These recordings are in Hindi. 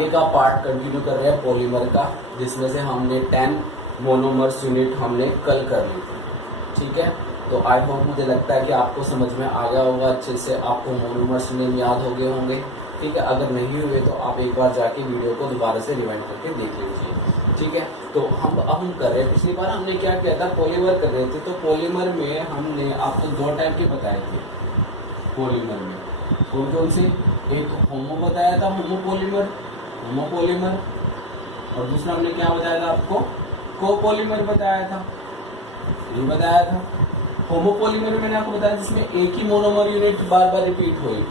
आगे का पार्ट कंटिन्यू कर रहे हैं पॉलीमर का, जिसमें से हमने 10 मोनोमर्स यूनिट हमने कल कर ली थी। ठीक है, तो आई होप, मुझे लगता है कि आपको समझ में आ गया होगा अच्छे से, आपको मोनोमर्स नेम याद हो गए होंगे। ठीक है, अगर नहीं हुए तो आप एक बार जाके वीडियो को दोबारा से रिवाइंड करके देख लीजिए। ठीक है, तो अब हम कर रहे हैं, पिछली बार हमने क्या किया था, पॉलीमर कर रहे थे। तो पॉलीमर में हमने आपको 2 टाइप के बताए थे। पॉलीमर में कौन कौन से, एक होमो बताया था, होमोपॉलीमर, और दूसरा हमने क्या बताया था आपको, कोपॉलीमर बताया था, ये बताया था। होमोपॉलीमर मैंने आपको बताया जिसमें एक ही मोनोमर यूनिट बार बार रिपीट होगी।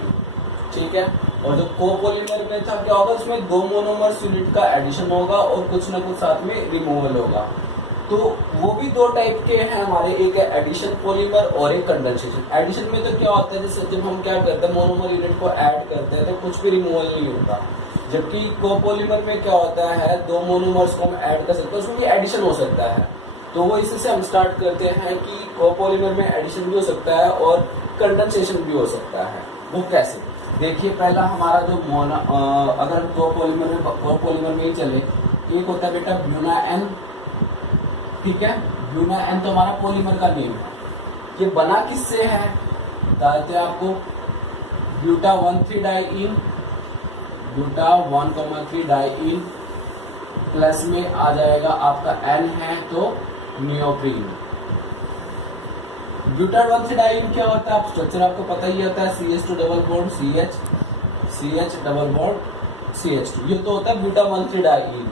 ठीक है, और जो कोपॉलीमर में था क्या होगा, उसमें 2 मोनोमर्स यूनिट का एडिशन होगा और कुछ ना कुछ साथ में रिमूवल होगा। तो वो भी 2 टाइप के हैं हमारे, एक है एडिशन पॉलीमर और एक कंडेंसेशन। एडिशन में तो क्या होता है, जैसे जब हम क्या करते हैं, मोनोमर यूनिट को ऐड करते हैं तो कुछ भी रिमूवल नहीं होता। जबकि कोपॉलीमर में क्या होता है, 2 मोनोमर्स को हम ऐड कर सकते हैं, उसमें भी एडिशन हो सकता है। तो वो इसी से हम स्टार्ट करते हैं कि कोपॉलीमर में एडिशन भी हो सकता है और कंडेंसेशन भी हो सकता है। वो कैसे, देखिए पहला हमारा जो अगर कोपॉलीमर में ही चले, एक होता है बेटा ब्यूना एन। ठीक है, ब्यूना एन तो हमारा पॉलीमर का नेम है। ये बना किससे है, बताते हैं आपको, buta 1,3 diene, buta 1,3 diene, plus में आ जाएगा आपका एन है तो नियोप्रीन। ब्यूटा 1,3 डाइईन क्या होता है, स्ट्रक्चर आपको पता ही होता है, CH2 double bond CH double bond CH2, ये तो होता है ब्यूटा 1,3 डाइईन।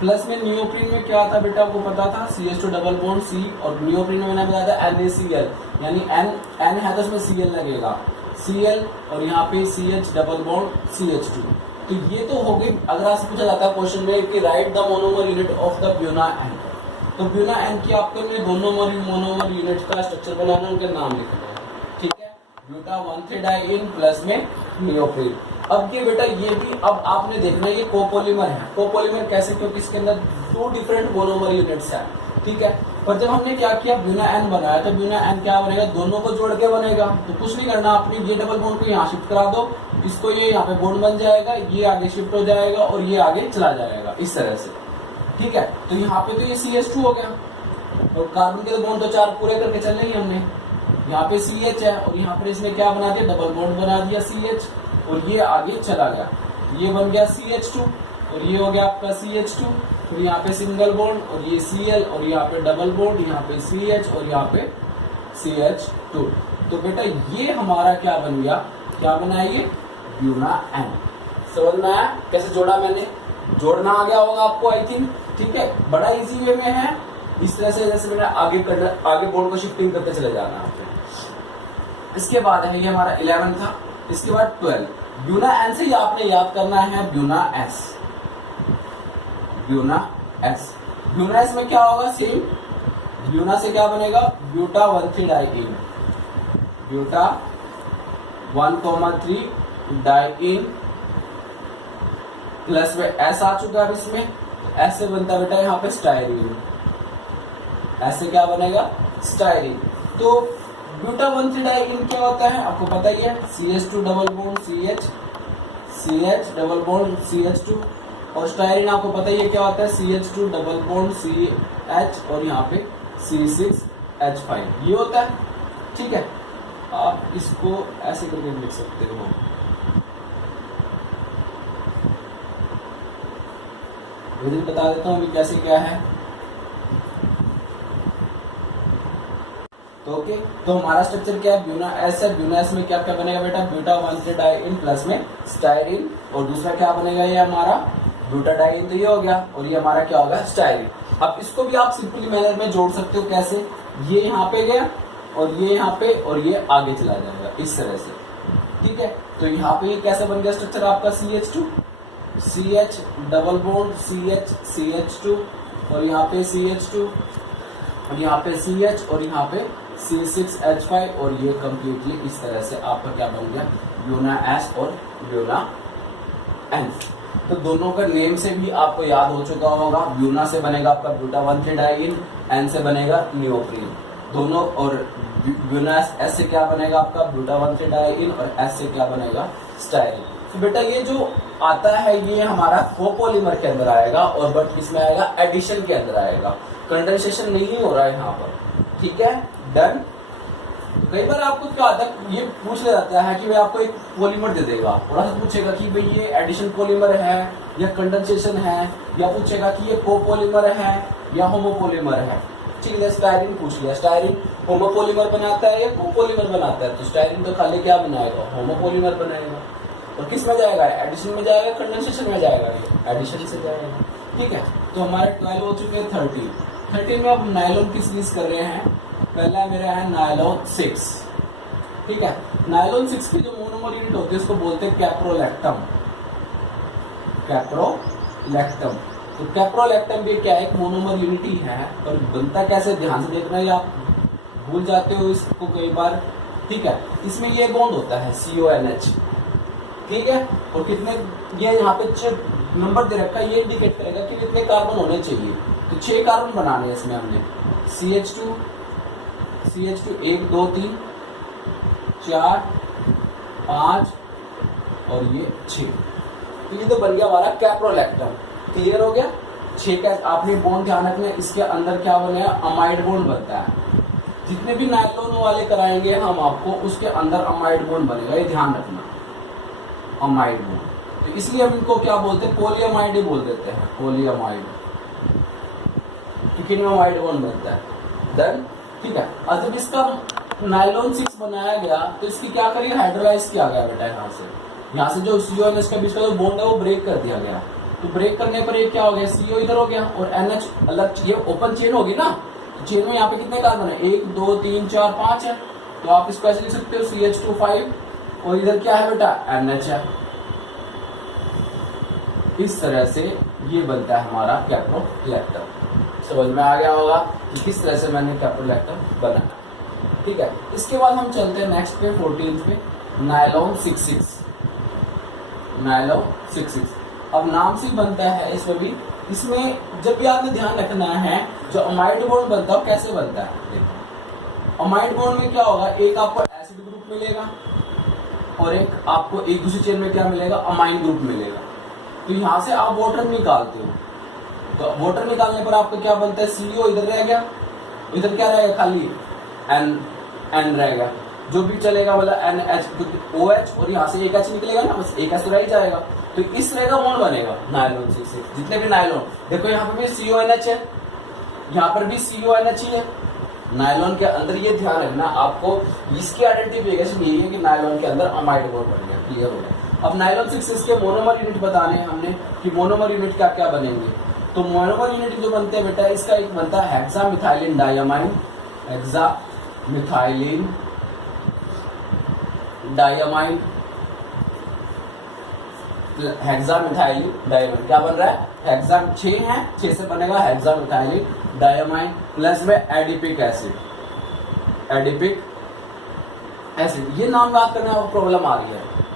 प्लस में नियोप्रीन में क्या था बेटा, आपको पता था, CH2 डबल बॉन्ड C, और नियोप्रीन में मैंने बताया था NaCl, यानी N है तो उसमें Cl लगेगा, Cl, और यहाँ पे CH डबल बॉन्ड CH2। तो ये तो हो गई। अगर आपसे पूछा जाता है क्वेश्चन में कि write the monomer unit of the Buna N, तो ब्यूना एन की आपके लिए दोनों मोनोमर यूनिट का स्ट्रक्चर बनाना, उनके नाम लिखना है। ठीक है, ब्यूटा 1,3 डाइईन प्लस में नियोप्रीन। अब ये बेटा ये भी अब आपने देखना है, ये कोपॉलीमर है। कोपॉलीमर कैसे, क्योंकि इसके अंदर 2 डिफरेंट मोनोमर यूनिट्स हैं। ठीक है, पर जब हमने क्या किया, ब्यूना एन बनाया, तो ब्यूना एन क्या बनेगा, दोनों को जोड़ के बनेगा। तो कुछ नहीं करना, आपने ये डबल बॉन्ड को यहाँ शिफ्ट करा दो, इसको ये यहाँ पे बॉन्ड बन जाएगा, ये आगे शिफ्ट हो जाएगा और ये आगे चला जाएगा इस तरह से। ठीक है, तो यहाँ पे तो ये CH2 हो गया, और कार्बन के तो बॉन्ड तो 4 पूरे करके चले ही हमने। यहाँ पे CH है और यहाँ पर इसने क्या बना दिया, डबल बॉन्ड बना दिया CH, और ये आगे चला गया, ये बन गया CH2, और ये हो गया आपका CH2, फिर यहाँ पे सिंगल बॉन्ड और ये Cl, और यहाँ पे डबल बॉन्ड, यहाँ पे CH और यहाँ पे CH2। तो बेटा ये हमारा क्या बन गया, क्या बना ये ब्यूना एन। समझ में आया कैसे जोड़ा मैंने, जोड़ना आ गया होगा आपको आई थिंक। ठीक है, बड़ा इजी वे में है, इस तरह से जैसे मैंने आगे बॉन्ड को शिफ्टिंग करते चले जाना आपको। इसके बाद है ये हमारा 11 था, इसके बाद 12। ब्यूना एन से आपने याद करना है ब्यूना एस। ब्यूना एस में क्या होगा, सेम ब्यूना से क्या बनेगा, buta 1,3 diene, buta 1,3 diene, plus में एस आ चुका है। इसमें एस से बनता है बेटा यहाँ पे स्टायरीन, ऐसे क्या बनेगा, स्टायरीन। तो ब्यूटा 1,3 डाइईन क्या होता है आपको पता ही है, CH2 double bond CH double bond CH2, और स्टायरीन आपको पता ही है क्या होता है, CH2 डबल बॉन्ड CH और यहाँ पे C6H5, ये होता है। ठीक है, आप इसको ऐसे करके लिख सकते हो। मुझे बता देता हूँ अभी कैसे क्या है। तो ओके, तो हमारा स्ट्रक्चर क्या है, ब्यूना एस है। ब्यूना एस में क्या क्या बनेगा बेटा, ब्यूटा 1,3 डाइईन प्लस में स्टायरीन, और दूसरा क्या बनेगा, ये हमारा ब्यूटा डाइईन, तो ये हो गया, और ये हमारा क्या होगा, स्टायरीन। अब इसको भी आप सिंपली मैनर में जोड़ सकते हो, कैसे, ये यहाँ पे गया और ये यहाँ पे, और ये आगे चला जाएगा इस तरह से। ठीक है, तो यहाँ पे ये कैसे बन गया स्ट्रक्चर आपका, CH2 CH double bond CH2, और यहाँ पे CH2, और यहाँ पे CH, और यहाँ पे C6H5, और ये कंप्लीटली इस तरह से आपका क्या बन गया, ब्यूना एस और ब्यूना एन। तो दोनों का नेम से भी आपको याद हो चुका होगा, ब्यूना से बनेगा आपका ब्यूटा 1,3 डाइईन, एन से बनेगा नियोप्रीन दोनों, और ब्यूना एस से क्या बनेगा आपका ब्यूटा 1,3 डाइईन, और एस से क्या बनेगा, स्टायरीन। तो बेटा ये जो आता है ये हमारा कोपॉलीमर के अंदर आएगा, और बट इसमें आएगा एडिशन के अंदर आएगा, कंडेंसेशन नहीं हो रहा है यहाँ पर, ठीक है, डन। कई बार आपको क्या आता है, ये पूछ लिया जाता है कि भाई आपको एक पॉलीमर दे देगा, थोड़ा सा पूछेगा कि भाई ये एडिशन पॉलीमर है या कंडेंसेशन है, या पूछेगा कि ये कोपॉलीमर है या होमोपॉलीमर है, ठीक है। स्टायरीन पूछ लिया, स्टायरीन होमोपॉलीमर बनाता है या कोपॉलीमर बनाता है, तो स्टायरीन तो खाली क्या बनाएगा, होमोपॉलीमर बनाएगा। और किस में जाएगा, एडिशन में जाएगा, कंडेंसेशन में जाएगा, एडिशन से जाएगा, ठीक है। तो हमारे 12 हो चुके हैं, 13 में अब नायलॉन की सीरीज कर रहे हैं। पहला मेरा है नायलॉन 6, ठीक है। नायलॉन 6 की जो मोनोमर यूनिट होती है उसको बोलते हैं कैप्रोलैक्टम, कैप्रोलैक्टम। तो कैप्रोलैक्टम भी क्या है, एक मोनोमर यूनिट ही है, पर बनता कैसे ध्यान से देखना, या आप भूल जाते हो इसको कई बार, ठीक है। इसमें ये बॉन्ड होता है CONH, ठीक है, और कितने ये यहाँ पे नंबर दे रखा है, ये इंडिकेट करेगा कि कितने कार्बन होने चाहिए। तो 6 कार्बन बनाने हैं इसमें हमने, CH2 1 2 3 4 5 और ये 6, तो ये तो बन गया हमारा कैप्रोलैक्टम। क्लियर हो गया। 6 का आपने बॉन्ड ध्यान रखना, इसके अंदर क्या बनेगा, अमाइड बॉन्ड बनता है। जितने भी नायलॉन वाले कराएंगे हम आपको, उसके अंदर अमाइड बॉन्ड बनेगा, ये ध्यान रखना, अमाइड बॉन्ड। तो इसलिए हम इनको क्या बोलते हैं, पॉलीअमाइड ही बोल देते हैं, पॉलीअमाइड, क्योंकि इनमें अमाइड बॉन्ड बनता है। देन ठीक है, और जब इसका नायलॉन 6 बनाया गया तो इसकी क्या करिए, हाइड्रोलाइज किया गया बेटा, यहाँ से जो CONH का बीच का जो बॉन्ड है वो ब्रेक कर दिया गया। तो ब्रेक करने पर ये क्या हो गया, CO इधर हो गया और NH अलग, ये ओपन चेन होगी ना, तो चेन में यहाँ पे कितने कार्बन है, 1 2 3 4 5 है। तो आप इसको ऐसे लिख सकते हो CH2 5, और इधर क्या है बेटा, NH है। इस तरह से ये बनता है हमारा कैप्रोलैक्टम। समझ में आ गया होगा कि किस तरह से मैंने कैप्रोलैक्टम बनाया, ठीक है। इसके बाद हम चलते हैं नेक्स्ट पे, 14th पे, नायलॉन 6 नायलॉन 6। अब नाम से बनता है इसमें भी, इसमें जब भी आपने ध्यान रखना है, जो अमाइड बॉन्ड बनता है कैसे बनता है, देखो अमाइड बॉन्ड में क्या होगा, एक आपको एसिड ग्रुप मिलेगा और एक आपको एक दूसरी चेन में क्या मिलेगा, अमाइन ग्रुप मिलेगा। तो यहाँ से आप वाटर निकालते हो, तो वाटर निकालने पर आपको क्या बनता है, CO इधर रह गया, इधर क्या रहेगा, खाली N रहेगा, जो भी चलेगा वाला NH, OH, और यहाँ से एक H निकलेगा ना, बस एक H तो रह ही जाएगा। तो इस तरह का बॉन्ड बनेगा नायलॉन 6 से। जितने भी नायलॉन, देखो यहाँ पे भी CONH है, यहाँ पर भी CONH ही है नायलॉन के अंदर। ये ध्यान रखना आपको, इसकी आइडेंटिफिकेशन यही है कि नायलॉन के अंदर अमाइड बॉन्ड बन गया। क्लियर हो गया। अब नायलॉन 6 के मोनोमर यूनिट बताने हैं हमने कि मोनोमर यूनिट क्या क्या बनेंगे। तो मोनोमर यूनिट जो बनते हैं बेटा, इसका एक बनता है hexamethylene diamine, hexamethylene diamine, hexamethylene diamine क्या बन रहा है, हेक्सा 6 है, 6 से बनेगा हेक्सामिथाइलिन डायमाइन, प्लस में एडिपिक एसिड, एडिपिक एसिड। ये नाम याद करने में प्रॉब्लम आ रही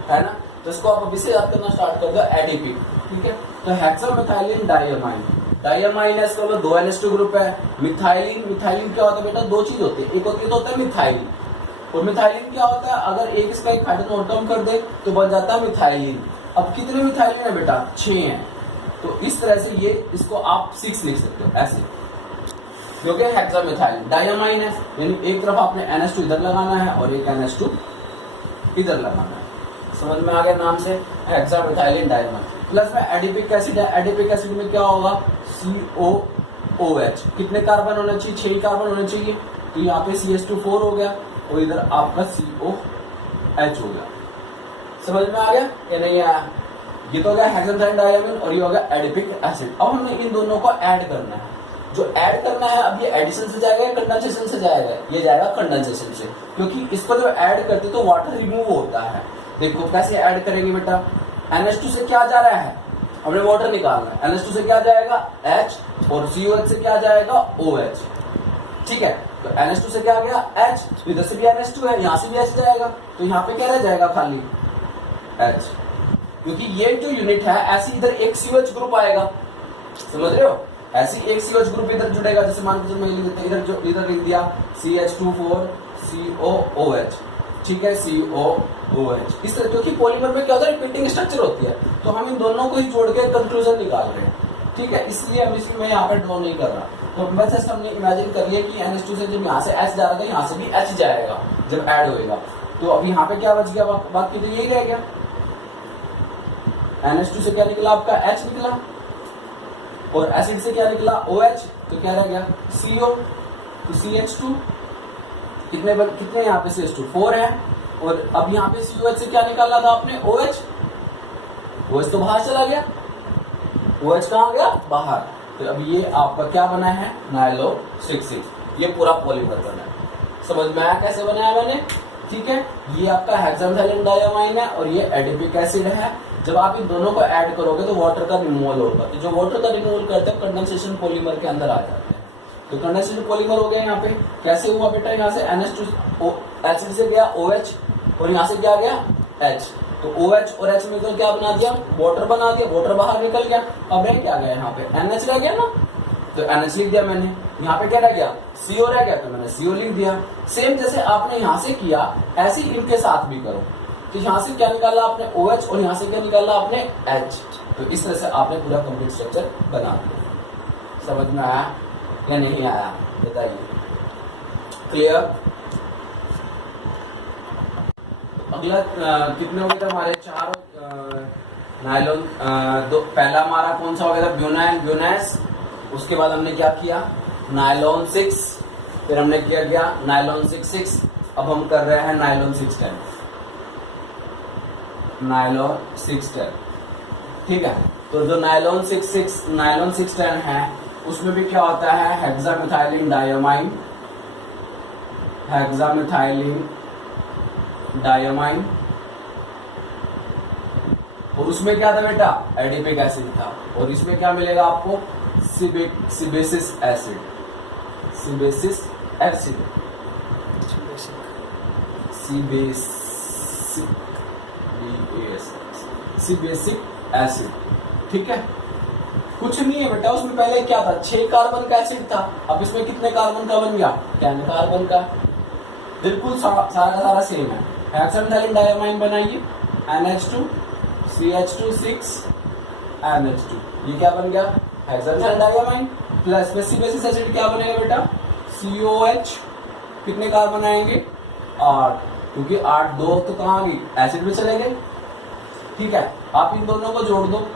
है ना, तो इसको आप अभी से याद करना स्टार्ट कर दो, एडिपिक, ठीक है। तो हेक्सामिथाइलिन डायमाइन, डायमाइन है, इसका 2 NH2 ग्रुप है। मिथाइलिन, मिथाइलिन क्या होता है बेटा, दो चीज होती है, एक होती है तो होता है मिथाइलिन, और मिथाइलिन क्या होता है, अगर एक इसका एक हाइड्रोजन और कम कर दे तो बन जाता है मिथाइलिन। अब कितने मिथाइलिन है बेटा, 6 हैं। तो इस तरह से ये इसको आप 6 लिख सकते हो ऐसे, क्योंकि हेक्सामिथाइलिन डायमाइन है, यानी एक तरफ आपने NH2 इधर लगाना है और एक NH2 इधर लगाना है। समझ में आ गया नाम से, हेक्सामिथाइलिन डायमाइन। प्लस में एडिपिक एसिड है, एडिपिक एसिड में क्या होगा, COOH। कितने कार्बन होने चाहिए, 6 कार्बन होने चाहिए। तो यहाँ पे CH2 4 हो गया और इधर आपका COH हो गया। समझ में आ गया या नहीं आया? ये तो हो गया हेक्सामिथाइलिन डायमाइन और ये हो गया एडिपिक एसिड। अब हमने इन दोनों को ऐड करना है। जो ऐड करना है, अब ये एडिशन से जाएगा या कंडेंसेशन से जाएगा, ये जाएगा कंडेंसेशन से, क्योंकि इसको जब ऐड करते तो वाटर रिमूव होता है। देखो कैसे ऐड करेंगे बेटा, NH2 से क्या जा रहा है, हमने वाटर निकालना है, NH2 से क्या जाएगा H, और COH से क्या जाएगा OH, ठीक है। तो NH2 से क्या गया H, इधर से भी NH2 है, यहाँ से भी H जाएगा, तो यहाँ पे क्या रह जाएगा, खाली H। क्योंकि ये जो यूनिट है, ऐसी इधर एक COH ग्रुप आएगा, समझ रहे हो, ऐसी एक COH ग्रुप इधर जुड़ेगा। जैसे मान के चलो इधर लिख दिया CH2 4 COOH, ठीक है, COOH। इस तरह, क्योंकि पॉलीमर में क्या होता है, रिपीटिंग स्ट्रक्चर होती है, तो हम इन दोनों को ही जोड़ के कंक्लूजन निकाल रहे हैं, ठीक है, इसलिए हम इसमें यहाँ पे ड्रॉ नहीं कर रहा। तो बस जस्ट हमने इमेजिन कर लिया कि NH2 से जब यहाँ से H जा रहा था, यहाँ से भी H जाएगा जब ऐड होएगा। तो अब यहाँ पे क्या बच गया, बाकी तो यही रह गया, NH2 से क्या निकला आपका H निकला, और एसिड से क्या निकला OH, तो क्या रह गया CO, तो CH2, कितने यहाँ पे CH2 4 है, और अब यहाँ पे COH से क्या निकाला था आपने OH, OH तो बाहर चला गया, OH कहाँ गया बाहर। तो अब ये आपका क्या बना है, नाइलोन 66, ये पूरा पॉलीमर बना है। समझ में आया कैसे बनाया मैंने, ठीक है। ये आपका हेक्सामेथाइलिन डायमाइन है और ये एडिपिक एसिड है। जब आप इन दोनों को ऐड करोगे तो वाटर का रिमूवल होगा, तो जो वाटर का रिमूवल करते हैं कंडेंसेशन पॉलीमर के अंदर आ जाते हैं। तो कंडेंसेशन पॉलीमर हो गया यहाँ पे, कैसे हुआ बेटा, यहाँ से NH2 एसिड से गया OH और यहाँ से क्या गया H, तो OH और H मिलकर क्या बना दिया, वाटर बना दिया, वाटर बाहर निकल गया। अब रह क्या गया यहाँ पे NH रह गया ना, तो NH लिख दिया मैंने। यहाँ पे क्या रह गया CO रह गया, तो मैंने CO लिख दिया। सेम जैसे आपने यहाँ से किया ऐसे इनके साथ भी करो। तो यहाँ से क्या निकाला आपने OH और यहाँ से क्या निकाला आपने H, तो इस तरह से आपने पूरा कंप्लीट स्ट्रक्चर बना दिया। समझ में आया या नहीं आया बताइए, क्लियर। अगला कितने हो गए थे हमारे, 4 नायलॉन। दो पहला हमारा कौन सा हो गया था, ब्यूनाइन ब्यूनेस। उसके बाद हमने क्या किया, नायलॉन 6, फिर हमने क्या नायलॉन 66। अब हम कर रहे हैं नायलॉन 610, नायलॉन 610, ठीक है। तो जो नायलॉन 610 है उसमें भी क्या होता है, हेक्सामेथाइलिन डायमाइन, हेक्सामेथाइलिन डायमाइन, और उसमें क्या था बेटा, एडिपिक एसिड था। और इसमें क्या मिलेगा आपको, सिबेसिस एसिड, सिबेसिक एसिड, ठीक है। कुछ नहीं है बेटा, उसमें पहले क्या था, 6 कार्बन का एसिड था, अब इसमें कितने कार्बन का बन गया, 10 कार्बन का। बिल्कुल सारा का सारा सेम है। हेक्सामेथाइलिन डायमाइन बनाइए, NH2 CH2 6 NH2, ये क्या बन गया, हेक्सामेथाइलिन डायमाइन। प्लस में सिबेसिक एसिड क्या बनेगा बेटा, COH, कितने कार्बन आएंगे 8, क्योंकि 8 2 तो कहाँ गई, एसिड में चले गए, ठीक है। आप इन दोनों को जोड़ दो,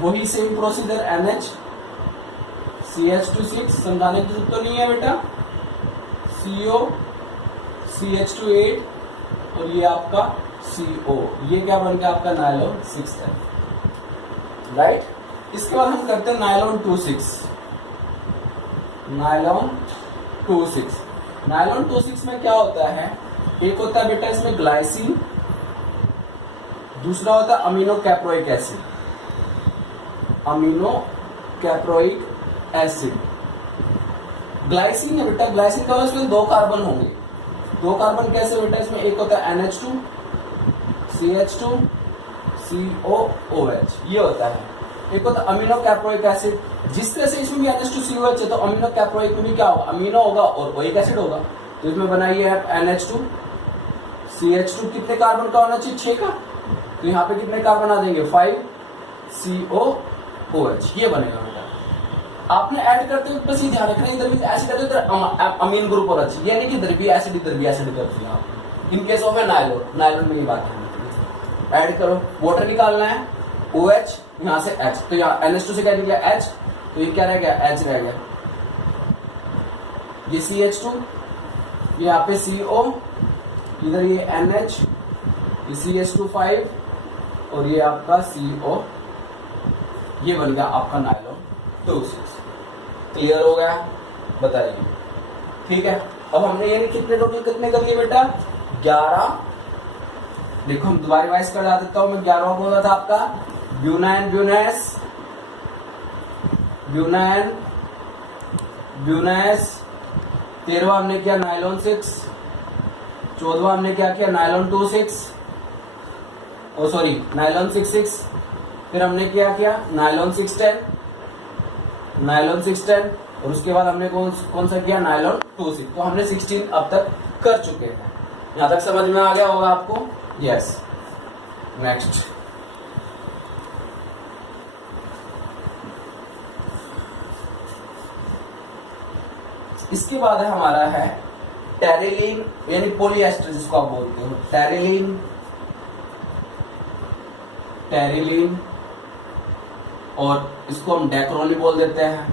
वही सेम प्रोसीजर, NH CH2 6, समझाने की जरूरत तो नहीं है बेटा, CO CH2 8 और ये आपका CO, ये क्या बन गया आपका नायलॉन 610, राइट। इसके बाद हम करते हैं नायलॉन 26, नायलॉन 26। नायलॉन 26 में क्या होता है, एक होता है बेटा इसमें ग्लाइसिन, दूसरा होता है amino caproic acid, amino caproic acid. Glycine है बेटा, ग्लाइसिन का इसमें 2 कार्बन होंगे, 2 कार्बन कैसे बेटा, इसमें एक होता है NH2 CH2 COOH, ये होता है। एक होता है अमीनो कैप्रोइक एसिड, जिस तरह से इसमें भी NH2 COH है, तो अमीनो कैप्रोइक में भी क्या होगा, अमीनो होगा और ओइक एसिड होगा। तो इसमें बनाइए आप NH2 CH2, कितने कार्बन का होना चाहिए, 6 का, तो यहाँ पे कितने कार्बन आ जाएंगे 5 COOH, ये बनेगा बेटा। आपने ऐड करते हुए बस ये ध्यान रखना, इधर भी एसिड है, इधर अमीन ग्रुप होना चाहिए, यानी कि इधर भी एसिड कर दिया आपने। In case of nylon, nylon में ये बात है, ऐड करो, वाटर निकालना है, OH यहाँ से H, तो यहाँ NH2 से क्या निकला H, तो ये क्या रह गया H रह गया, ये CH2, यहाँ पे CO, इधर ये NH, ये CH2 5 और ये आपका CO, ये बन गया आपका नायलॉन 26। क्लियर हो गया बताइए, ठीक है। अब हमने ये कितने टोटल कितने कर लिए बेटा, 11। देखो हम दोबारा रिवाइज कर देता हूं मैं, 11 को होता था आपका ब्यूनाइन ब्यूनेस, ब्यूनाइन ब्यूनेस। 13वां हमने किया नायलॉन 6, 14वां हमने क्या किया नायलॉन 26, ओ सॉरी नायलॉन 66। फिर हमने क्या नायलॉन 610, नायलॉन 610, और उसके बाद हमने कौन सा किया नायलॉन 26। तो हमने 16 अब तक कर चुके हैं, यहां तक समझ में आ गया होगा आपको? यस। नेक्स्ट, इसके बाद हमारा है टेरिलीन यानी पोलिएस्टर जिसको आप बोलते हो। टेरिलीन और इसको हम डेक्रोन भी बोल देते हैं,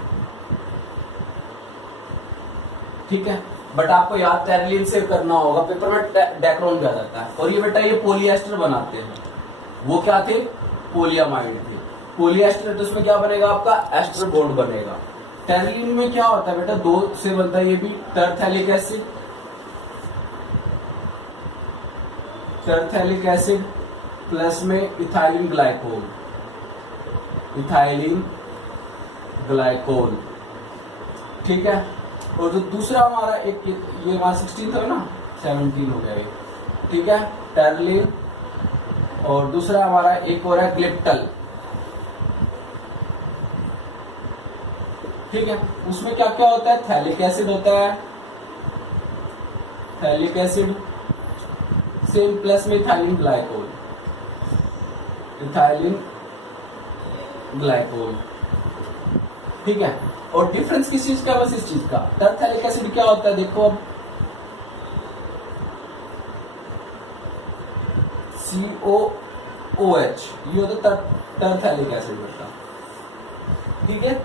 ठीक है। बट आपको याद टेरिलीन से करना होगा, पेपर में डेक्रोन क्या जाता है। और ये बेटा ये पोलिएस्टर बनाते हैं, वो क्या थे? पोलियामाइड थे। पोलिएस्टर तो उसमें क्या बनेगा आपका? एस्टर बॉन्ड बनेगा। टेरिलीन में क्या होता है बेटा? दो से बनता है ये भी, टरथैलिक एसिड, प्लस में इथाइलिन ग्लाइकोल, ठीक है। और जो दूसरा हमारा एक ये हमारा 16 था ना, 17 हो गया ये, ठीक है, टेरिलीन। और दूसरा हमारा एक और है ग्लिप्टल, ठीक है। उसमें क्या क्या होता है? थैलिक एसिड होता है, थैलिक एसिड सेम, प्लस में इथाइलिन ग्लाइकोल, ठीक है। और डिफरेंस किस चीज का? बस इस चीज का। टरथैलिक एसिड क्या होता है? देखो अब COOH, ये होता है टरथैलिक एसिड बेटा, ठीक है।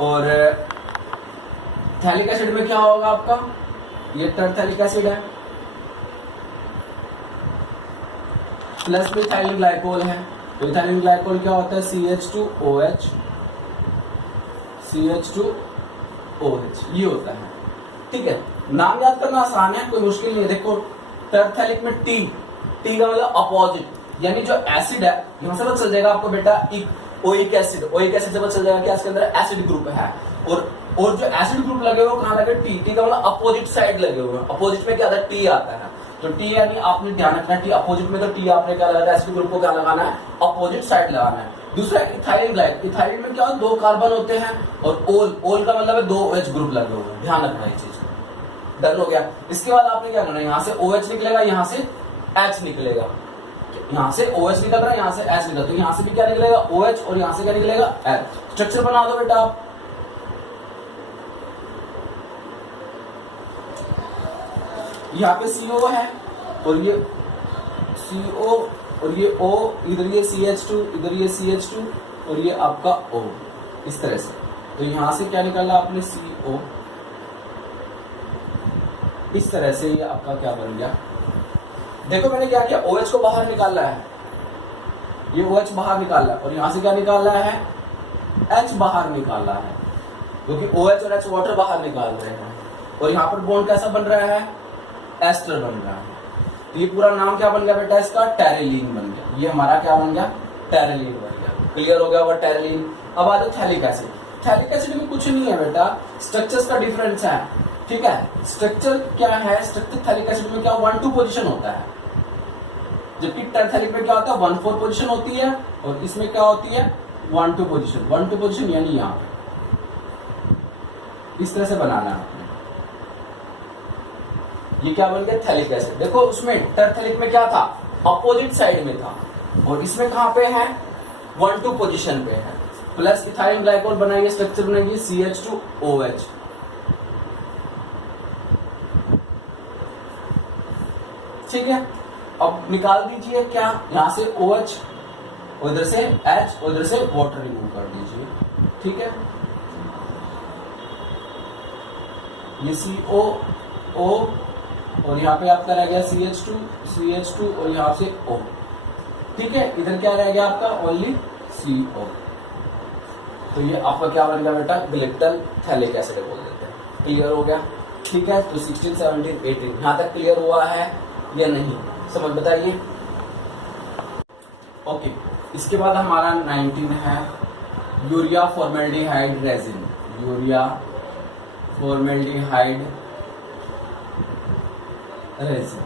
और थैलिक एसिड में क्या होगा आपका? ये टरथैलिक एसिड है, प्लस में इथाइलिन ग्लाइकोल है। तो इथाइलिन ग्लाइकोल क्या होता है? CH2OH, ये होता है, ठीक है। नाम याद करना आसान है, कोई मुश्किल नहीं है। देखो टरथैलिक में टी का मतलब अपोजिट, यानी जो एसिड है, यहां से पता चल जाएगा आपको बेटा ओइक एसिड से पता चल जाएगा कि इसके अंदर एसिड ग्रुप है। और जो एसिड ग्रुप लगे हुए कहां लगे? टी का मतलब अपोजिट साइड लगे हुए। अपोजिट में क्या आता है? टी आता है। तो टी यानी आपने ध्यान रखना, टी अपोजिट में, तो टी आपने क्या लगाना है? एसिड ग्रुप को क्या लगाना है? अपोजिट साइड लगाना है। दूसरा इथाइलिन में क्या? दो कार्बन होते हैं, और ओल का मतलब है दो OH ग्रुप लगे हुए हैं। ध्यान रखना इस चीज को। डन हो गया। इसके बाद आपने क्या करना है? यहाँ से OH निकलेगा, यहाँ से H निकलेगा। यहाँ से OH निकल रहा है, यहाँ से H निकल, तो यहाँ से भी क्या निकलेगा? OH, और यहाँ से क्या निकलेगा? H। स्ट्रक्चर बना दो बेटा आप। यहाँ पे CO है, और ये CO, और ये O, इधर ये CH2, इधर ये CH2, और ये आपका O, इस तरह से। तो यहां से क्या निकाला आपने? CO, इस तरह से ये आपका क्या बन गया? देखो मैंने क्या किया? OH को बाहर निकाला है, ये OH बाहर निकाला है, और यहां से क्या निकाला है? H बाहर निकाला है, क्योंकि OH और H वाटर बाहर निकाल रहे हैं। और यहाँ पर बॉन्ड कैसा बन रहा है? एस्टर बन रहा है। तो ये पूरा नाम क्या बन गया बेटा? इसका टेरिलीन बन गया। ये हमारा क्या बन गया? टेरिलीन बन गया। क्लियर हो गया होगा टेरिलीन। अब आ जाओ थैलिक एसिड। थैलिक एसिड में कुछ नहीं है बेटा, स्ट्रक्चर्स का डिफरेंस है, ठीक है। स्ट्रक्चर क्या है? स्ट्रक्चर थैलिक एसिड में क्या 1-2 पोजीशन होता है, जबकि टरथैलिक में क्या होता है? 1-4 पोजीशन होती है, और इसमें क्या होती है? 1-2 पोजीशन। 1-2 पोजीशन यानी यहाँ पे इस तरह से बनाना है आपने। ये क्या बन गया? Phthalic acid. देखो उसमें टरथैलिक में क्या था? अपोजिट साइड में था, और इसमें कहां पे है? 1-2 पोजीशन पे है। प्लस इथाइलिन ग्लाइकोल बनाइए, स्ट्रक्चर बनाइए CH2OH, ठीक है। अब निकाल दीजिए क्या? यहां से OH, उधर से H, उधर से वाटर रिमूव कर दीजिए, ठीक है। ये CO, O, और यहाँ पे आपका रह गया CH2, और यहाँ से O, ठीक है। इधर क्या रह गया आपका? Only CO। तो ये आपका क्या बन गया बेटा? ग्लिप्टल थैलिक एसिड बोल देते हैं। क्लियर हो गया? ठीक है। तो 16, 17, 18 यहाँ तक क्लियर हुआ है या नहीं? समझ बताइए। ओके, इसके बाद हमारा 19 है urea formaldehyde resin. Urea formaldehyde resin,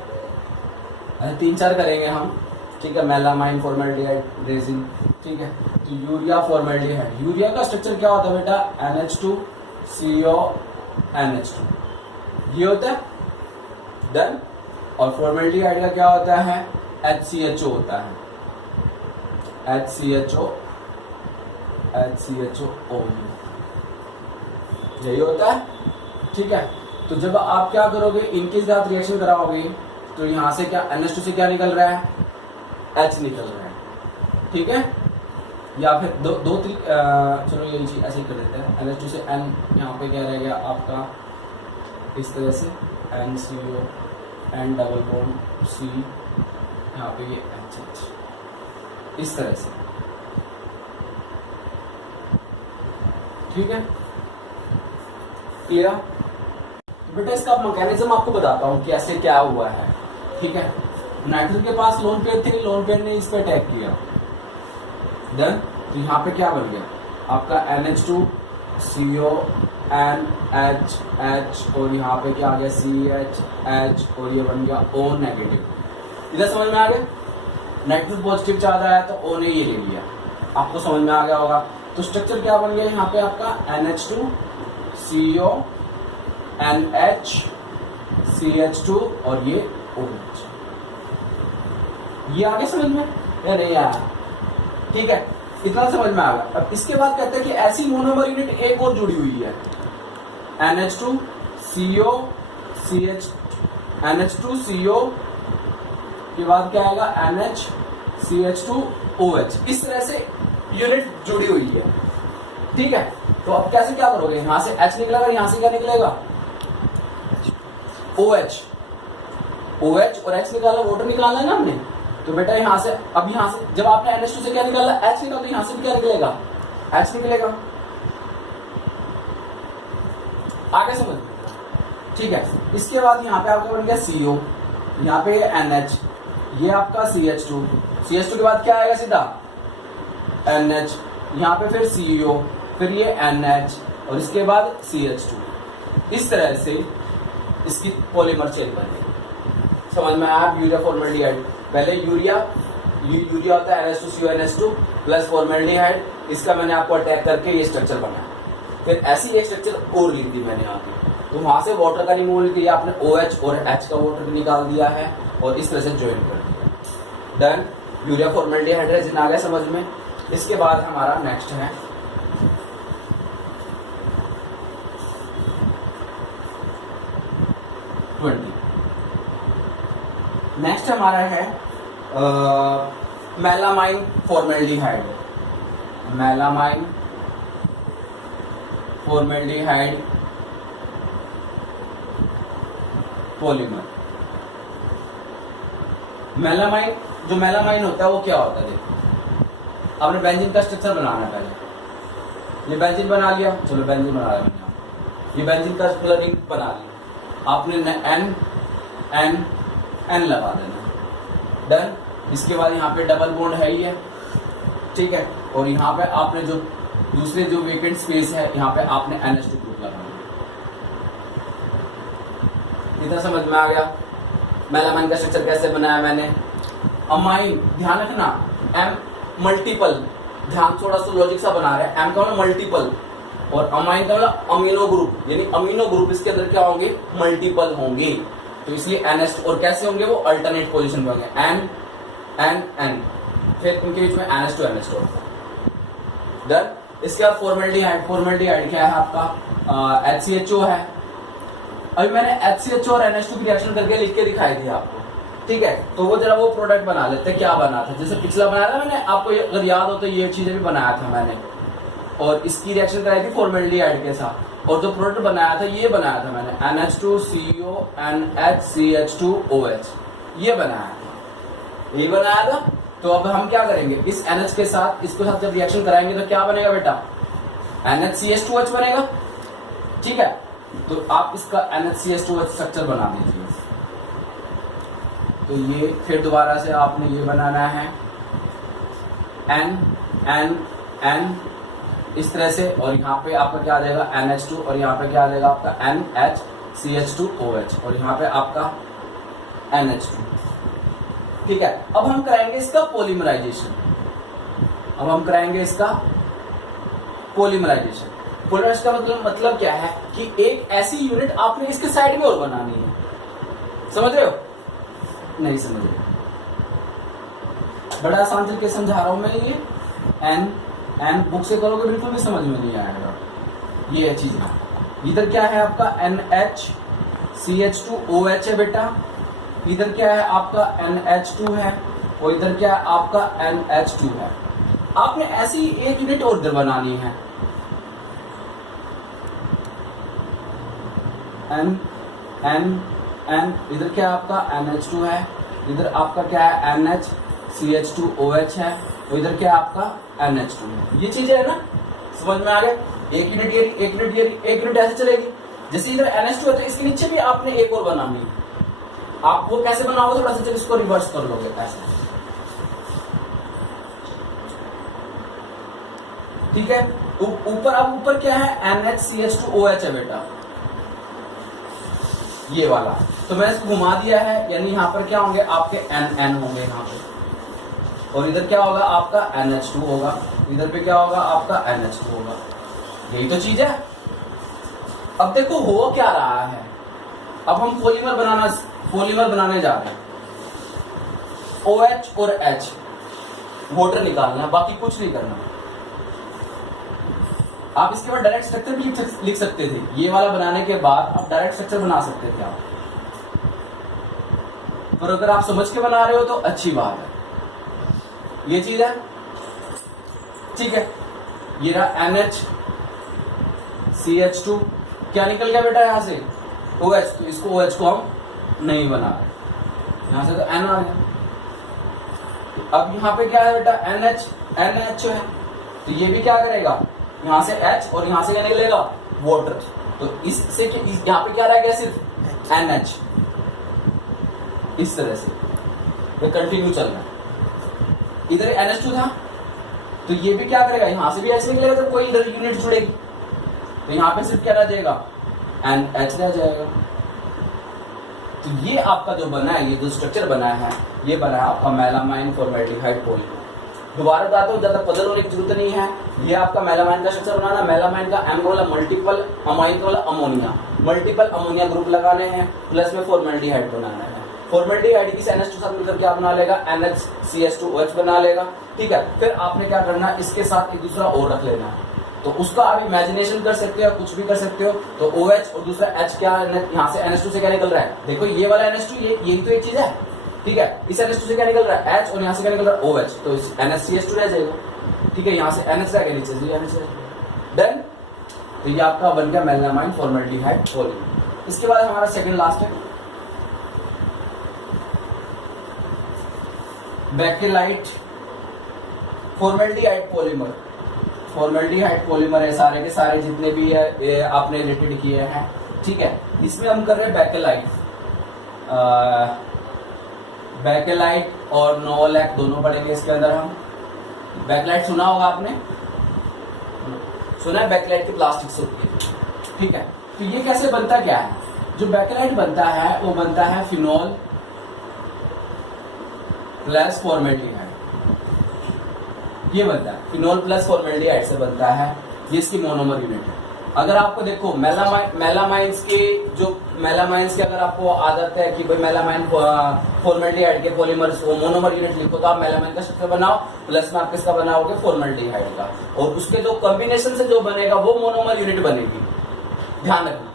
3-4 करेंगे हम, ठीक है। मेलामाइन फॉर्मेल्डिहाइड रेजिन, ठीक है। तो यूरिया फॉर्मेल्डिहाइड, यूरिया का स्ट्रक्चर क्या होता है बेटा? NH2CO NH2, ये होता है। डन। और फॉर्मेल्डिहाइड का क्या होता है, HCHO होता है, HCHO यही होता है। ठीक है, तो जब आप क्या करोगे, इनके साथ रिएक्शन कराओगे तो यहां से क्या NH2 से क्या निकल रहा है, H निकल रहा है। ठीक है, या फिर चलो यही चीज ऐसे ही कर देते हैं, NH2 से N, यहाँ पे क्या रह गया आपका इस तरह से NCO, N double bond C, यहाँ पे ये HH, इस तरह से। ठीक है, क्लियर? बेटा इसका मैकेनिज्म आपको बताता हूँ कैसे क्या हुआ है। ठीक है, नाइट्रोजन के पास लोन पेयर थी, लोन पेयर ने इस पे अटैक किया, देन तो यहाँ पे क्या बन गया आपका NH2 CO NH H, और यहाँ पे क्या आ गया CH H, और ये बन गया O नेगेटिव। इधर समझ में आ गया, नाइट्रोजन पॉजिटिव चार्ज आया तो O ने ये ले लिया, आपको समझ में आ गया होगा। तो स्ट्रक्चर क्या बन गया यहाँ पे आपका NH2 CO NH CH2 और ये OH। ये आगे समझ में या नहीं आया? ठीक है, इतना समझ में आ गया। अब इसके बाद कहते हैं कि ऐसी मोनोमर यूनिट एक और जुड़ी हुई है, NH2 CO CH, NH2 CO के बाद क्या आएगा NH CH2 OH, इस तरह से यूनिट जुड़ी हुई है। ठीक है, तो अब कैसे क्या करोगे, यहां से H निकलेगा, यहां से क्या निकलेगा OH और H निकाला, वाटर निकालना है ना हमने, तो बेटा यहां से, अब यहां से जब आपने NH2 से क्या निकाला H निकाला, यहां से भी क्या निकलेगा H निकलेगा। आगे समझ, ठीक है। इसके बाद यहाँ पे आपका बन गया CO, यहाँ पे NH, ये आपका CH2 के बाद क्या आएगा सीधा NH, यहाँ पे फिर CO, फिर ये NH और इसके बाद CH2। इस तरह से इसकी पॉलीमर चेन बनेगी। समझ में आया? यूरिया फॉर्मेल्डिहाइड, पहले यूरिया होता है NH2CONH2 प्लस फॉर्मेल्डिहाइड, इसका मैंने आपको अटैक करके ये स्ट्रक्चर बनाया। फिर ऐसी एक स्ट्रक्चर और लिख दी मैंने यहाँ पे, तो वहां से वाटर का रिमूवल किया आपने, OH और H का वाटर भी निकाल दिया है और इस तरह से ज्वाइन कर दिया। देन यूरिया फॉर्मेल्डिहाइड रेजिन आ गया समझ में। इसके बाद हमारा नेक्स्ट है नेक्स्ट हमारा है melamine formaldehyde. Melamine formaldehyde polymer. Melamine, जो मेलामाइन होता है वो क्या होता है, देखो आपने बेंजीन का स्ट्रक्चर बनाना है। पहले ये बेंजीन बना लिया, चलो बेंजीन बना लिया मैंने, ये बेंजीन का रिंग बना लिया आपने, N लगा देना। डन। इसके बाद यहाँ पे डबल बॉन्ड है ही है, ठीक है, और यहाँ पे आपने जो दूसरे जो वेकेंट स्पेस है यहाँ पे आपने NH2 ग्रुप लगाना। इतना समझ में आ गया मेलामाइन का स्ट्रक्चर कैसे बनाया मैंने। अमाइन, ध्यान रखना M मल्टीपल, ध्यान थोड़ा सा लॉजिक सा बना रहे हैं। M का मतलब मल्टीपल और अमाइन का मतलब अमीनो ग्रुप, यानी अमीनो ग्रुप इसके अंदर क्या होंगे, मल्टीपल होंगे, तो इसलिए NH2 और कैसे होंगे वो अल्टरनेट पोजीशन में होंगे, N, फिर इनके बीच में NH2 डन। इसके बाद फॉर्मेल्डिहाइड क्या है आपका, HCHO है। अभी मैंने HCHO और NH2 की रिएक्शन करके लिख के दिखाई दिया आपको, ठीक है, तो वो जरा वो प्रोडक्ट बना लेते हैं। क्या बना था, जैसे पिछला बनाया था मैंने आपको, अगर याद हो तो ये चीजें भी बनाया था मैंने, और इसकी रिएक्शन कराई थी फॉर्मेल्डिहाइड के साथ, और जो प्रोडक्ट बनाया था ये बनाया था मैंने NH2CO NHCH2OH, ये बनाया था, ये बनाया था। तो अब हम क्या करेंगे, इस NH के साथ इसके साथ जब रिएक्शन कराएंगे तो क्या बनेगा बेटा, NHCH2OH बनेगा, ठीक है। तो आप इसका NHCH2OH स्ट्रक्चर बना दीजिए। तो ये फिर दोबारा से आपने ये बनाना है N इस तरह से, और यहाँ पे आपका क्या आ जाएगा NH2, और यहाँ पे क्या आ जाएगा आपका NHCH2OH, और यहाँ पे आपका NH2, ठीक है। अब हम कराएंगे इसका पॉलीमराइजेशन। पॉलीमराइजेशन का मतलब क्या है कि एक ऐसी यूनिट आपने इसके साइड में और बनानी है, समझ रहे हो। नहीं समझ रहे, बड़ा आसान तरीके से समझा रहा हूं मैं। ये एन बुक से करोगे बिल्कुल भी समझ में नहीं आएगा। ये है चीज। इधर क्या है आपका NH CH2OH है बेटा, इधर क्या है आपका NH2 है, और इधर क्या है आपका NH2 है। आपने ऐसी एक यूनिट और इधर बनानी है, N इधर क्या है आपका NH2 है, इधर आपका क्या है NHCH2OH है, और इधर क्या है आपका NH2 है। ये चीजें है ना, समझ में आ गया। एक यूनिट ये, एक यूनिट ये, एक यूनिट ऐसे चलेगी। जैसे इधर NH2 है तो इसके नीचे भी आपने एक और बनानी है। आप वो कैसे बनाओगे, थोड़ा सा इसको रिवर्स कर लोगे ऐसे, ठीक है। ऊपर, अब ऊपर क्या है NHCH2OH है बेटा, ये वाला। तो मैंने इसको घुमा दिया है, यानी यहाँ पर क्या होंगे आपके NN होंगे यहाँ पे, और इधर क्या होगा आपका NH2 होगा, इधर पे क्या होगा आपका NH2 होगा। यही तो चीज है। अब देखो हो क्या रहा है, अब हम पॉलीमर बनाने जा रहे हैं। OH और H वाटर निकालना है, बाकी कुछ नहीं करना। आप इसके बाद डायरेक्ट स्ट्रक्चर भी लिख सकते थे। ये वाला बनाने के बाद आप डायरेक्ट स्ट्रक्चर बना सकते थे आप, पर अगर आप समझ के बना रहे हो तो अच्छी बात है। ये चीज है, ठीक है। ये रहा NHCH2, क्या निकल गया बेटा यहां से OH, तो इसको OH को हम नहीं बना रहे, यहां से तो N आ गया। अब यहाँ पे क्या है बेटा NH है, तो ये भी क्या करेगा, यहां से H और यहां से क्या निकलेगा वाटर। तो इससे यहाँ पे क्या रह गया, सिर्फ NH। इस तरह से ये कंटिन्यू चल रहा है। इधर NH2 था, तो ये भी क्या करेगा, यहां से भी H निकलेगा, तो कोई इधर यूनिट जुड़ेगी, तो यहाँ पे सिर्फ क्या रह जाएगा NH रह जाएगा। तो ये आपका जो बना है, ये जो स्ट्रक्चर बना है, ये बना है आपका मेलामाइन फॉर्मेल्डिहाइड पॉलीमर। दोबारा बताता हूँ, ज्यादा पजल होने की जरूरत नहीं है। ये आपका मेलामाइन का स्ट्रक्चर बनाना, मेलामाइन का M वाला मल्टीपल अमाइन वाला अमोनिया, मल्टीपल अमोनिया ग्रुप लगाने हैं, प्लस में फॉर्मेल्डिहाइड बनाना है। फॉर्मेल्डिहाइड की NH2 साथ मिलकर क्या बना लेगा, NHCH2OH बना लेगा, ठीक है। फिर आपने क्या करना है, इसके साथ एक दूसरा और रख लेना है, तो उसका आप इमेजिनेशन कर सकते हो, कुछ भी कर सकते हो। तो OH और दूसरा H क्या, यहाँ से NH2 से क्या निकल रहा है, देखो ये वाला NH2, यही तो एक चीज है, ठीक है। इस NH2 से क्या निकल रहा है H, और यहाँ से क्या निकल रहा है OH, तो NHCH2 रह जाएगा, ठीक है। यहाँ से NH रह गया, नीचे से NH देन, तो ये आपका बन गया मेलामाइन फॉर्मेल्डिहाइड पॉलीमर। इसके बाद हमारा सेकंड लास्ट है bakelite formaldehyde polymer. Formaldehyde polymer है सारे के सारे जितने भी है आपने रिलेटेड किए हैं, ठीक है। इसमें हम कर रहे हैं बेकेलाइट और नोवोलैक दोनों पढ़ेंगे इसके अंदर हम। बेकेलाइट सुना होगा आपने, सुना है बेकेलाइट की प्लास्टिक से होती है, ठीक है। तो ये कैसे बनता क्या है, जो बेकेलाइट बनता है वो बनता है फिनोल प्लस फॉर्मेल्डिहाइड, ये बनता है फिनोल प्लस फॉर्मेल्डिहाइड से बनता है। ये इसकी मोनोमर यूनिट है। अगर आपको देखो मेलामाइंस के अगर आपको आदत है कि भाई मेलामाइन फॉर्मेल्डिहाइड के पॉलीमर्स वो मोनोमर यूनिट लिखो, तो आप मेलामाइन का स्ट्रक्चर बनाओ, प्लस में आप किसका बनाओगे फॉर्मेल्डिहाइड का, और उसके जो कॉम्बिनेशन से जो बनेगा वो मोनोमर यूनिट बनेगी, ध्यान रखना,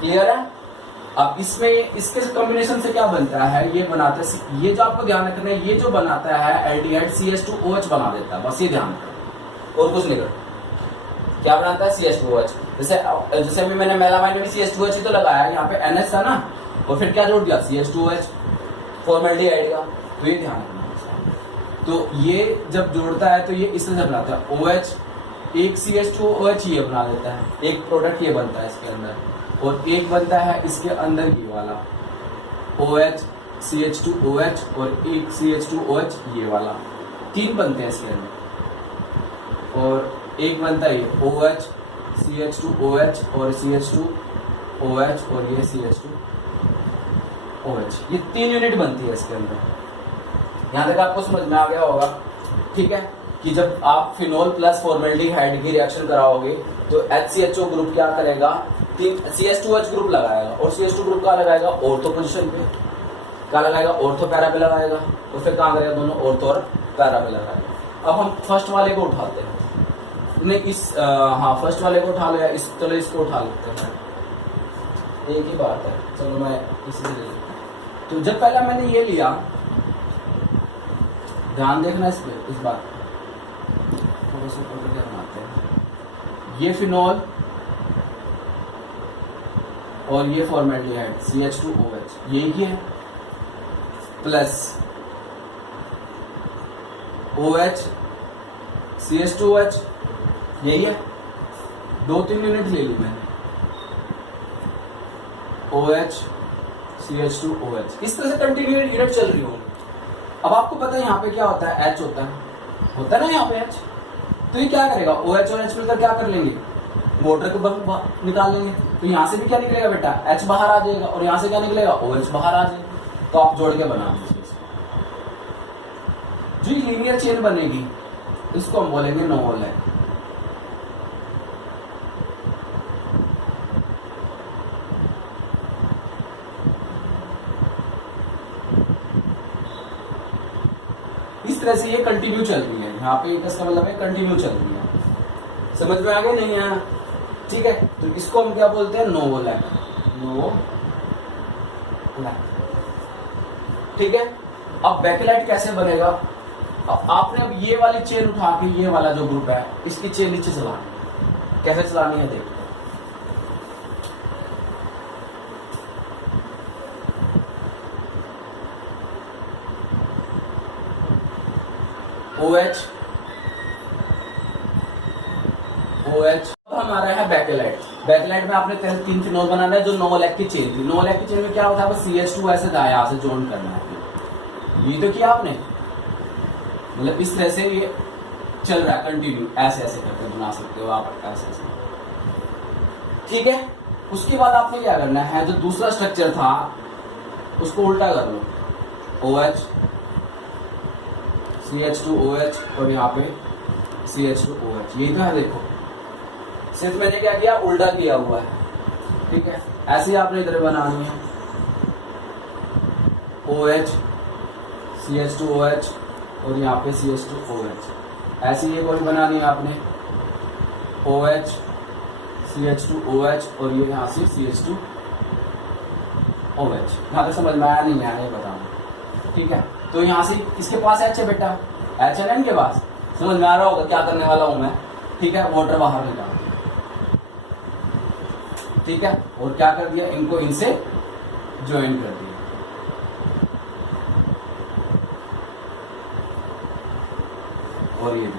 क्लियर है। अब इसमें इसके कॉम्बिनेशन से क्या बनता है, ये बनाता है, ये जो आपको ध्यान रखना है, ये जो बनाता है एल्डिहाइड CH2OH बना देता है, बस ये ध्यान रखना, और कुछ नहीं करता। क्या बनाता है CH2OH। जैसे अभी मैंने मेलामाइन में CH2OH तो लगाया, यहाँ पे NH था ना, और फिर क्या जोड़ दिया CH2OH फॉर्मेल्डिहाइड का, तो ये ध्यान रखना। तो ये जब जोड़ता है तो ये इस तरह से बनाता है OH, एक CH2OH ये बना देता है, एक प्रोडक्ट ये बनता है इसके अंदर, और एक बनता है इसके अंदर ये वाला OH CH2OH, और एक CH2OH ये वाला, तीन बनते हैं इसके अंदर, और एक बनता है ये OH CH2OH और CH2OH और ये CH2OH, ये तीन यूनिट बनती है इसके अंदर। यहां तक आपको समझ में आ गया होगा, ठीक है, कि जब आप फिनोल प्लस फॉर्मेल्डिहाइड की रिएक्शन कराओगे तो HCHO ग्रुप क्या करेगा, CH2OH ग्रुप लगाएगा, और CH2 ग्रुप का लगाएगा ऑर्थो पोजीशन पे, क्या लगाएगा, ऑर्थो पैराबोला लगाएगा, और फिर कहाँ करेगा, दोनों ऑर्थो और पैराबोला लगाएगा। अब हम फर्स्ट वाले को उठाते हैं, नहीं इस हाँ फर्स्ट वाले को उठा लिया, इस चलो इसको उठा लेते हैं, एक ही बात है, चलो मैं इसी से ले लेता हूं। तो जब पहला मैंने ये लिया, ध्यान देखना इस पे, इस बात थोड़ा सा पकड़ के बनाते हैं, ये फिनॉल और ये फॉर्मेल्डिहाइड CH2OH यही है, प्लस OH CH2OH यही है, 2-3 यूनिट ले ली मैंने, OH CH2OH, इस तरह से कंटिन्यू यूनिट चल रही हो। अब आपको पता है यहाँ पे क्या होता है, H होता है ना यहाँ पे H, तो ये क्या करेगा, OH और H मिलकर क्या कर लेंगे, मोटर को निकाल लेंगे। तो यहाँ से भी क्या निकलेगा बेटा, H बाहर आ जाएगा, और यहाँ से क्या निकलेगा, OH बाहर आ जाएगा। तो आप जोड़ के बना दीजिए, जो लीनियर चेन बनेगी इसको हम बोलेंगे नोवोलैक। इस तरह से ये कंटिन्यू चल रही है, यहाँ पे इसका मतलब है कंटिन्यू चल रही है। समझ में आ गया, नहीं आया, ठीक है। तो इसको हम क्या बोलते हैं, नोवोलैक, नोवोलैक, ठीक है। अब बैकलाइट कैसे बनेगा, अब आपने अब ये वाली चेन उठा के ये वाला जो ग्रुप है इसकी चेन नीचे चलानी है, कैसे चलानी है देखते हैं। OH अब हमारा है बैकलाइट। बैकलाइट में आपने 3 फिनॉल बनाना है, जो नोवोलैक की चेन थी। नोवोलैक की चेन में क्या होता है, बस CH2 ऐसे यहाँ से जॉइन करना है, ये तो किया आपने, मतलब इस तरह से ये चल रहा है कंटिन्यू, ऐसे ऐसे करके बना सकते हो आप, ऐसे ऐसे, ठीक है। उसके बाद आपने क्या करना है, जो दूसरा स्ट्रक्चर था उसको उल्टा कर लो, OH CH2OH और यहाँ पे CH2OH, यही तो है, देखो सिर्फ मैंने क्या किया, उल्टा किया हुआ है, ठीक है। ऐसे ही आपने इधर बनानी है, OH CH2OH और यहाँ पे CH2OH, ऐसी ये कोई बनानी है आपने, OH CH2OH और ये यहाँ से CH2OH। यहाँ पे समझ में आया नहीं आया, नहीं बताऊँ, ठीक है। तो यहाँ से इसके पास H है बेटा, H है ना इनके पास, समझ में आ रहा होगा क्या करने वाला हूँ मैं, ठीक है। वाटर बाहर निकाल, ठीक है, और क्या कर दिया, इनको इनसे ज्वाइन कर दिया, और ये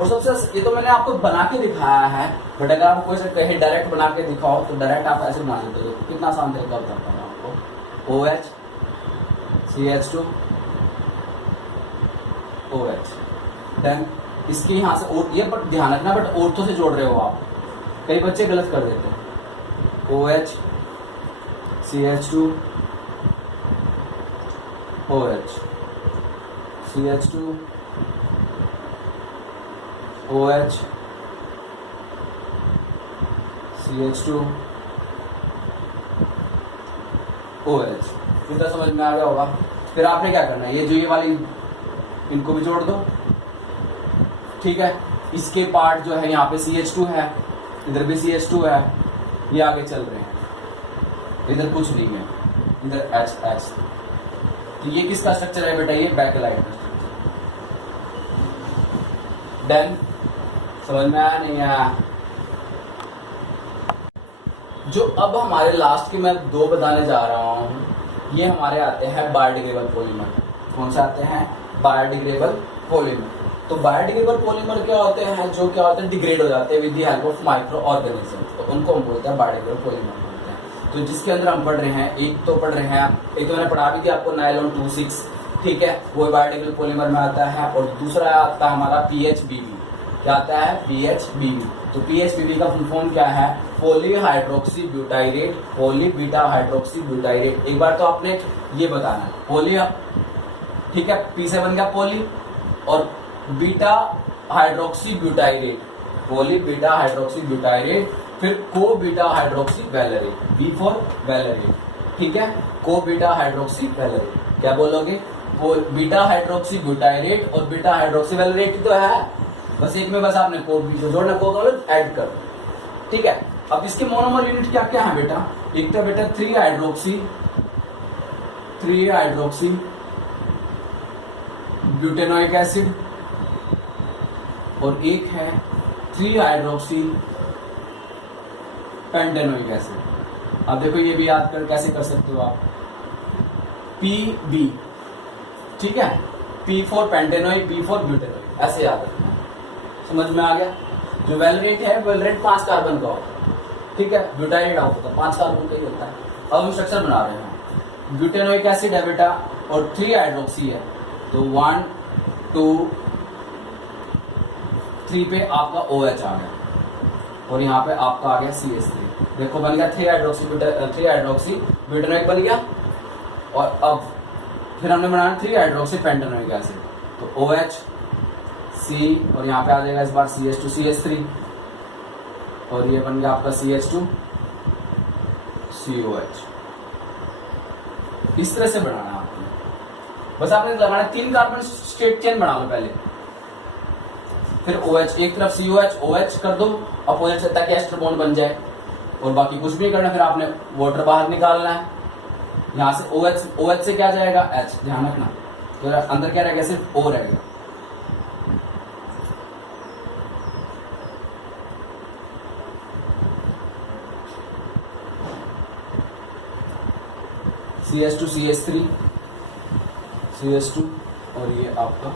और सबसे ये तो मैंने आपको बना के दिखाया है, बट अगर आप कोई से कहीं डायरेक्ट बना के दिखाओ तो डायरेक्ट आप ऐसे बना लेते हो, कितना आसान तरीका बताता हूँ आपको, OH CH2OH, देन इसके यहाँ से, और ये बट ध्यान रखना, बट ऑर्थो से जोड़ रहे हो आप, कई बच्चे गलत कर देते हैं, OH CH2OH CH2OH CH2OH, इतना समझ में आ गया होगा। फिर आपने क्या करना है, ये जो ये वाली इनको भी जोड़ दो, ठीक है। इसके पार्ट जो है यहाँ पे CH2 है, इधर भी CH2 है, ये आगे चल रहे हैं, इधर कुछ नहीं है, इधर H। तो ये किसका स्ट्रक्चर है बेटा, ये बैकलाइट का स्ट्रक्चर। देन समझ में आया नहीं आया, जो अब हमारे लास्ट के मैं 2 बताने जा रहा हूँ, ये हमारे आते हैं बायोडिग्रेडेबल पॉलीमर। कौन सा आते हैं, बायोडिग्रेडेबल पॉलीमर। तो बायोडिग्रेडेबल पॉलीमर क्या होते हैं, जो क्या होते हैं, डिग्रेड हो जाते हैं with the help of micro organism, तो उनको हम बोलते हैं बायोडिग्रेडेबल पॉलीमर बोलते हैं। तो जिसके अंदर हम पढ़ रहे हैं, एक तो पढ़ रहे हैं, एक तो मैंने पढ़ा भी थी आपको, नायलॉन 26, ठीक है, वो बायोडिग्रेडेबल पॉलीमर में आता है। और दूसरा आता है हमारा PHBB, क्या आता है, PHBB। तो PHBB का फुल फॉर्म क्या है, polyhydroxy butyrate, poly beta hydroxy butyrate. एक बार तो आपने ये बताना है, पॉली, ठीक है, P से बन गया पॉली, और beta hydroxy butyrate, poly beta hydroxy butyrate, फिर को beta hydroxy valerate, B for valerate, ठीक है, को बीटा हाइड्रोक्सी वैलेरेट। क्या बोलोगे? वो बीटा हाइड्रोक्सी ब्यूटाइरेट और बीटा हाइड्रोक्सी वैलेरेट तो है, बस एक में बस आपने को जो जोड़ना को ऐड कर। ठीक है, अब इसके मोनोमर यूनिट क्या क्या है बेटा? एक तो बेटा 3 हाइड्रोक्सी ब्यूटेनोइक एसिड और एक है 3 हाइड्रोक्सी पेंटेनोइक एसिड। अब देखो ये भी याद कर कैसे कर सकते हो आप, PB, ठीक है, P for pentanoic, B for butanoic, ऐसे याद रखना। समझ में आ गया? जो वैलेरेट है, वैलेरेट 5 कार्बन का होता है, ठीक है, ब्यूटाइरेट आउट होता है 5 कार्बन का ही होता है। अब हम स्ट्रक्चर बना रहे हैं, ब्यूटेनोइक एसिड है बेटा और 3 हाइड्रोक्सी है, तो 1 2 3 पे आपका OH आ गया और यहाँ पे आपका आ गया CH3। देखो बन गया 3 हाइड्रोक्सी ब्यूटेनोइक बन गया। और अब फिर हमने बनाया 3 हाइड्रोक्सी पेंटेनोइक एसिड, तो OH C और यहाँ पे आ जाएगा इस बार CH2 CH3 और ये बन गया आपका CH2 COH। इस तरह से बनाना है आपने, बस आपने लगाना 3 कार्बन स्ट्रेट चेन बना लो पहले, फिर OH एक तरफ COH OH कर दो अपोजिट से ताकि एस्टर बॉन्ड बन जाए, और बाकी कुछ भी करना। फिर आपने वाटर बाहर निकालना है, यहाँ से OH से क्या जाएगा H, ध्यान रखना, तो अंदर क्या रहेगा सिर्फ O रहेगा। CH2 CH3 CH2 और ये आपका,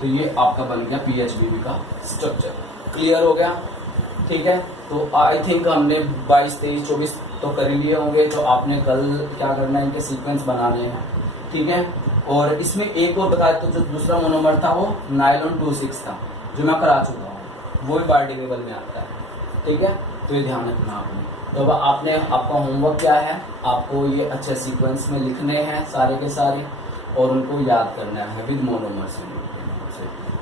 तो ये आपका बन गया PHBB का स्ट्रक्चर। क्लियर हो गया? ठीक है, तो आई थिंक हमने 22 23 24 तो कर ही लिए होंगे, तो आपने कल क्या करना है, इनके सीक्वेंस बनाने हैं। ठीक है, और इसमें एक और बताया, तो जो दूसरा मोनोमर था वो नायलॉन 26 था, जो मैं करा चुका हूँ, वो भी बायोडिग्रेडेबल में आता है। ठीक है, तो ये ध्यान रखना आपने। तो अब आपका होमवर्क क्या है, आपको ये अच्छे सीक्वेंस में लिखने हैं सारे के सारे, और उनको याद करना है विद मोनोमर से।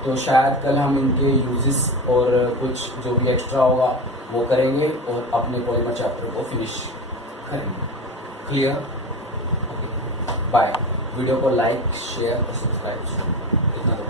तो शायद कल हम इनके यूजेस और कुछ जो भी एक्स्ट्रा होगा वो करेंगे और अपने पॉलीमर चैप्टर को फिनिश करेंगे। क्लियर? Okay, bye. वीडियो को लाइक शेयर और सब्सक्राइब इतना तो